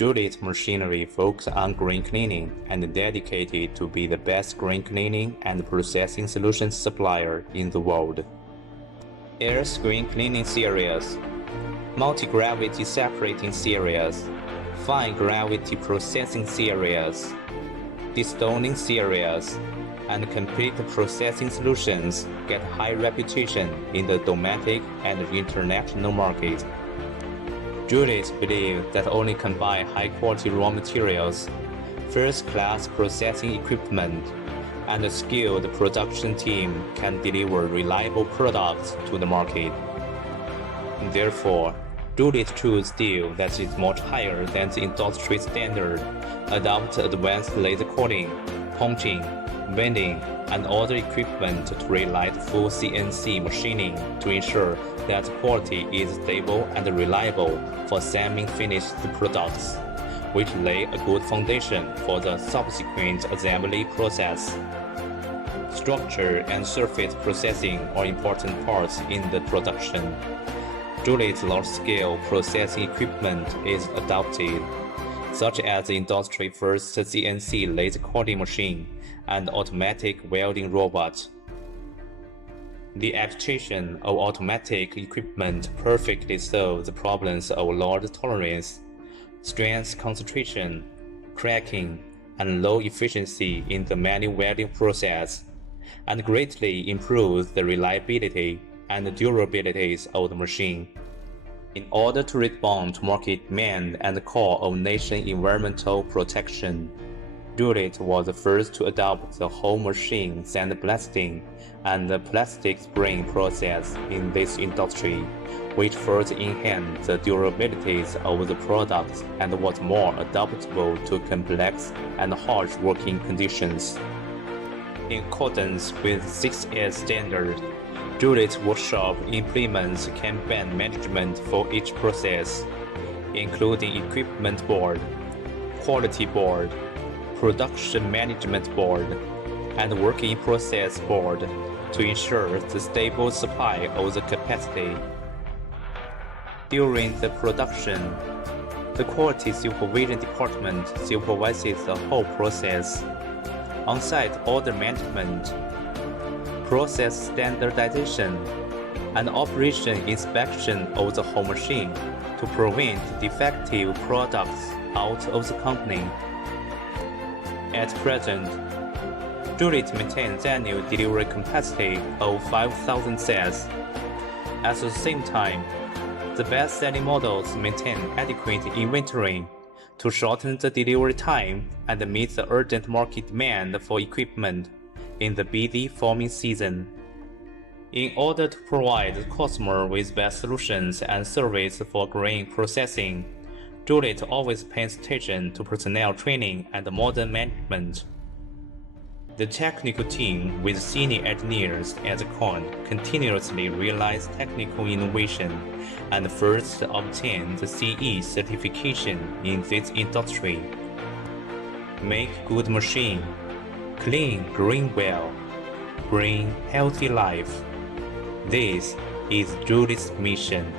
Juliet's machinery focuses on grain cleaning and dedicated to be the best grain cleaning and processing solutions supplier in the world. Air Screen Cleaning Series, Multi-Gravity Separating Series, Fine Gravity Processing Series, Destoning Series, and Complete Processing Solutions get high reputation in the domestic and international market. Juliet believes that only combine high-quality raw materials, first-class processing equipment, and a skilled production team can deliver reliable products to the market. Therefore, Juliet chooses steel that is much higher than the industry standard, adopt advanced laser cutting, punching, bending, and other equipment to realize full CNC machining to ensure that quality is stable and reliable for semi-finished products, which lay a good foundation for the subsequent assembly process. Structure and surface processing are important parts in the production. Juliet's large-scale processing equipment is adopted, such as the industry-first CNC laser cutting machine and automatic welding robot. The application of automatic equipment perfectly solves the problems of load tolerance, strength concentration, cracking, and low efficiency in the manual welding process, and greatly improves the reliability and durability of the machine. In order to respond to market demand and call of nation environmental protection, Juliet was the first to adopt the whole machine sandblasting and the plastic spraying process in this industry, which further enhanced the durability of the products and was more adaptable to complex and harsh working conditions. In accordance with 6S standard, Juliet's workshop implements Kanban management for each process, including equipment board, quality board, production management board, and working process board to ensure the stable supply of the capacity. During the production, the quality supervision department supervises the whole process, on-site order management, process standardization, and operation inspection of the whole machine to prevent defective products out of the company. At present, Juliet maintains annual delivery capacity of 5,000 sets. At the same time, the best-selling models maintain adequate inventory to shorten the delivery time and meet the urgent market demand for equipment in the busy farming season. In order to provide the customer with best solutions and service for grain processing, Juliet always pays attention to personnel training and modern management. The technical team with senior engineers at the core continuously realize technical innovation and first obtain the CE certification in this industry. Make good machine, clean grain well, bring healthy life. This is Juliet's mission.